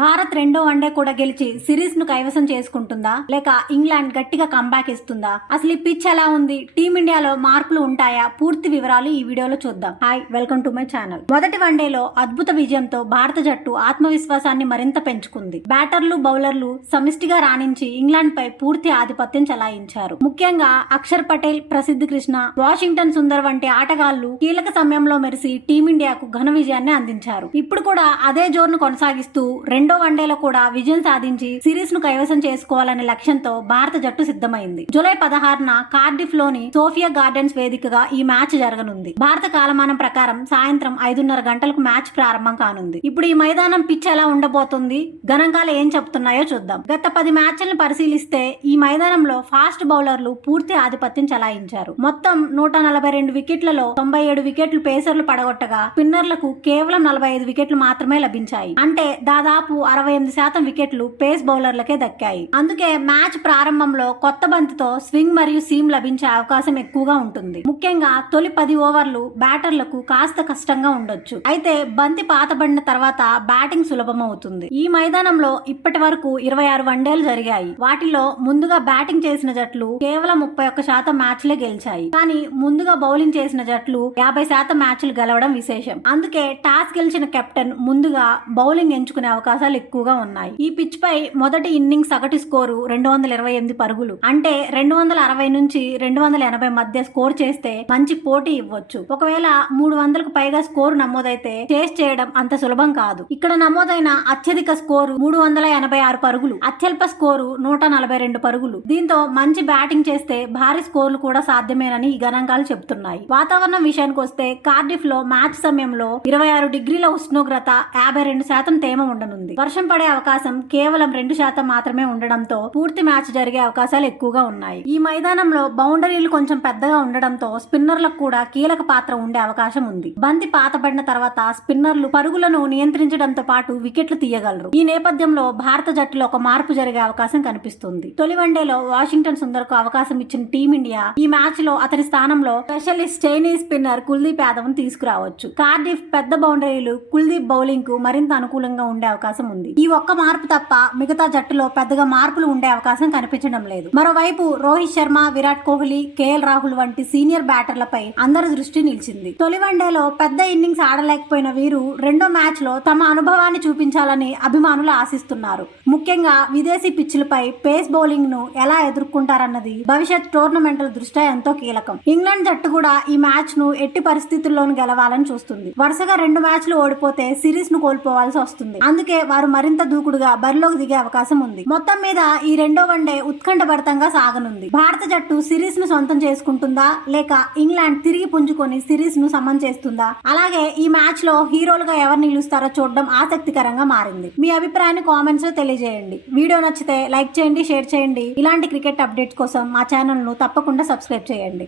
భారత్ రెండో వన్డే కూడా గెలిచి సిరీస్ ను కైవసం చేసుకుంటుందా లేక ఇంగ్లాండ్ గట్టిగా కంబ్యాక్ ఇస్తుందా? అసలు ఈ పిచ్ ఎలా ఉంది? టీమిండియాలో మార్పులు ఉంటాయా? పూర్తి వివరాలు ఈ వీడియోలో చూద్దాం. Hi, welcome to my channel. మొదటి వన్డేలో అద్భుత విజయంతో భారత జట్టు ఆత్మవిశ్వాసాన్ని మరింత పెంచుకుంది. బ్యాటర్లు బౌలర్లు సమిష్టిగా రాణించి ఇంగ్లాండ్ పై పూర్తి ఆధిపత్యం చెలాయించారు. ముఖ్యంగా అక్షర్ పటేల్, ప్రసిద్ధ్ కృష్ణ, వాషింగ్టన్ సుందర్ వంటి ఆటగాళ్లు కీలక సమయంలో మెరిసి టీమిండియాకు ఘన విజయాన్ని అందించారు. ఇప్పుడు కూడా అదే జోరును కొనసాగిస్తూ రెండో వన్డేలో కూడా విజయం సాధించి సిరీస్ ను కైవసం చేసుకోవాలనే లక్ష్యంతో భారత జట్టు సిద్ధమైంది. జూలై 16న కార్డిఫ్ లోని సోఫియా గార్డెన్స్ వేదికగా ఈ మ్యాచ్ జరగనుంది. భారత కాలమానం ప్రకారం సాయంత్రం 5:30 గంటలకు మ్యాచ్ ప్రారంభం కానుంది. ఇప్పుడు ఈ మైదానం పిచ్ ఎలా ఉండబోతుంది, గణాంకాలు ఏం చెప్తున్నాయో చూద్దాం. గత 10 మ్యాచ్లను పరిశీలిస్తే ఈ మైదానంలో ఫాస్ట్ బౌలర్లు పూర్తి ఆధిపత్యం చెలాయించారు. మొత్తం 142 వికెట్లలో 97 వికెట్లు పేసర్లు పడగొట్టగా స్పిన్నర్లకు కేవలం 45 వికెట్లు మాత్రమే లభించాయి. అంటే దాదాపు 68% వికెట్లు పేస్ బౌలర్లకే దక్కాయి. అందుకే మ్యాచ్ ప్రారంభంలో కొత్త బంతితో స్వింగ్ మరియు సీమ్ లభించే అవకాశం ఎక్కువగా ఉంటుంది. ముఖ్యంగా తొలి 10 ఓవర్లు బ్యాటర్లకు కాస్త కష్టంగా ఉండొచ్చు. అయితే బంతి పాతబడిన తర్వాత బ్యాటింగ్ సులభమవుతుంది. ఈ మైదానంలో ఇప్పటి వరకు 26 వన్డేలు జరిగాయి. వాటిలో ముందుగా బ్యాటింగ్ చేసిన జట్లు కేవలం 31% మ్యాచ్లే గెలిచాయి. కానీ ముందుగా బౌలింగ్ చేసిన జట్లు 50% మ్యాచ్లు గెలవడం విశేషం. అందుకే టాస్ గెలిచిన కెప్టెన్ ముందుగా బౌలింగ్ ఎంచుకునే అవకాశాలు ఎక్కువగా ఉన్నాయి. ఈ పిచ్ పై మొదటి ఇన్నింగ్స్ సగటు స్కోరు 228 పరుగులు. అంటే 260 నుంచి 280 మధ్య స్కోర్ చేస్తే మంచి పోటీ ఇవ్వచ్చు. ఒకవేళ 300కు పైగా స్కోరు నమోదైతే చేస్ చేయడం అంత సులభం కాదు. ఇక్కడ నమోదైన అత్యధిక స్కోరు 386 పరుగులు, అత్యల్ప స్కోరు 142 పరుగులు. దీంతో మంచి బ్యాటింగ్ చేస్తే భారీ స్కోర్లు కూడా సాధ్యమేనని ఈ గణాంకాలు చెబుతున్నాయి. వాతావరణం విషయానికి వస్తే కార్డిఫ్ లో మ్యాచ్ సమయంలో 26 డిగ్రీల ఉష్ణోగ్రత, 52% తేమ ఉండనుంది. వర్షం పడే అవకాశం కేవలం 2% మాత్రమే ఉండడంతో పూర్తి మ్యాచ్ జరిగే అవకాశాలు ఎక్కువగా ఉన్నాయి. ఈ మైదానంలో బౌండరీలు కొంచెం పెద్దగా ఉండడంతో స్పిన్నర్లకు కూడా కీలక పాత్ర ఉండే అవకాశం ఉంది. బంతి పాతబడిన తర్వాత స్పిన్నర్లు పరుగులను నియంత్రించడంతో పాటు వికెట్లు తీయగలరు. ఈ నేపథ్యంలో భారత జట్టులో ఒక మార్పు జరిగే అవకాశం కనిపిస్తుంది. తొలి వన్డేలో వాషింగ్టన్ సుందర్ కు అవకాశం ఇచ్చిన టీమిండియా ఈ మ్యాచ్ లో అతని స్థానంలో specialist Chinese spinner Kuldeep Yadav ను తీసుకురావచ్చు. కార్డిఫ్ పెద్ద బౌండరీలు కుల్దీప్ బౌలింగ్ కు మరింత అనుకూలంగా ఉండే అవకాశం ఉంది. ఈ ఒక్క మార్పు తప్ప మిగతా జట్టులో పెద్దగా మార్పులు ఉండే అవకాశం కనిపించడం లేదు. మరోవైపు రోహిత్ శర్మ, విరాట్ కోహ్లీ, కేఎల్ రాహుల్ వంటి సీనియర్ బ్యాటర్లపై అందరి దృష్టి నిలిచింది. తొలి వన్డేలో పెద్ద ఇన్నింగ్స్ ఆడలేకపోయిన వీరు రెండో మ్యాచ్ లో తమ అనుభవాన్ని చూపించాలని అభిమానులు ఆశిస్తున్నారు. ముఖ్యంగా విదేశీ పిచ్లపై పేస్ బౌలింగ్ ను ఎలా ఎదుర్కొంటారన్నది భవిష్యత్ టోర్నమెంట్ల దృష్ట్యా ఎంతో కీలకం. ఇంగ్లాండ్ జట్టు కూడా ఈ మ్యాచ్ ను ఎట్టి పరిస్థితుల్లోనూ గెలవాలని చూస్తుంది. వరుసగా 2 మ్యాచ్లు ఓడిపోతే సిరీస్ ను కోల్పోవాల్సి వస్తుంది. అందుకే వారు మరింత దూకుడుగా బరిలోకి దిగే అవకాశం ఉంది. మొత్తం మీద ఈ రెండో వన్డే ఉత్కంఠభరితంగా సాగనుంది. భారత జట్టు సిరీస్ ను సొంతం చేసుకుంటుందా లేక ఇంగ్లాండ్ తిరిగి పుంజుకొని సిరీస్ ను సమం చేస్తుందా? అలాగే ఈ మ్యాచ్ లో హీరోలుగా ఎవరు నిలుస్తారో చూడడం ఆసక్తికరంగా మారింది. మీ అభిప్రాయాన్ని కామెంట్స్ లో తెలియజేయండి. వీడియో నచ్చితే లైక్ చేయండి, షేర్ చేయండి. ఇలాంటి క్రికెట్ అప్డేట్స్ కోసం మా ఛానల్ ను తప్పకుండా సబ్స్క్రైబ్ చేయండి.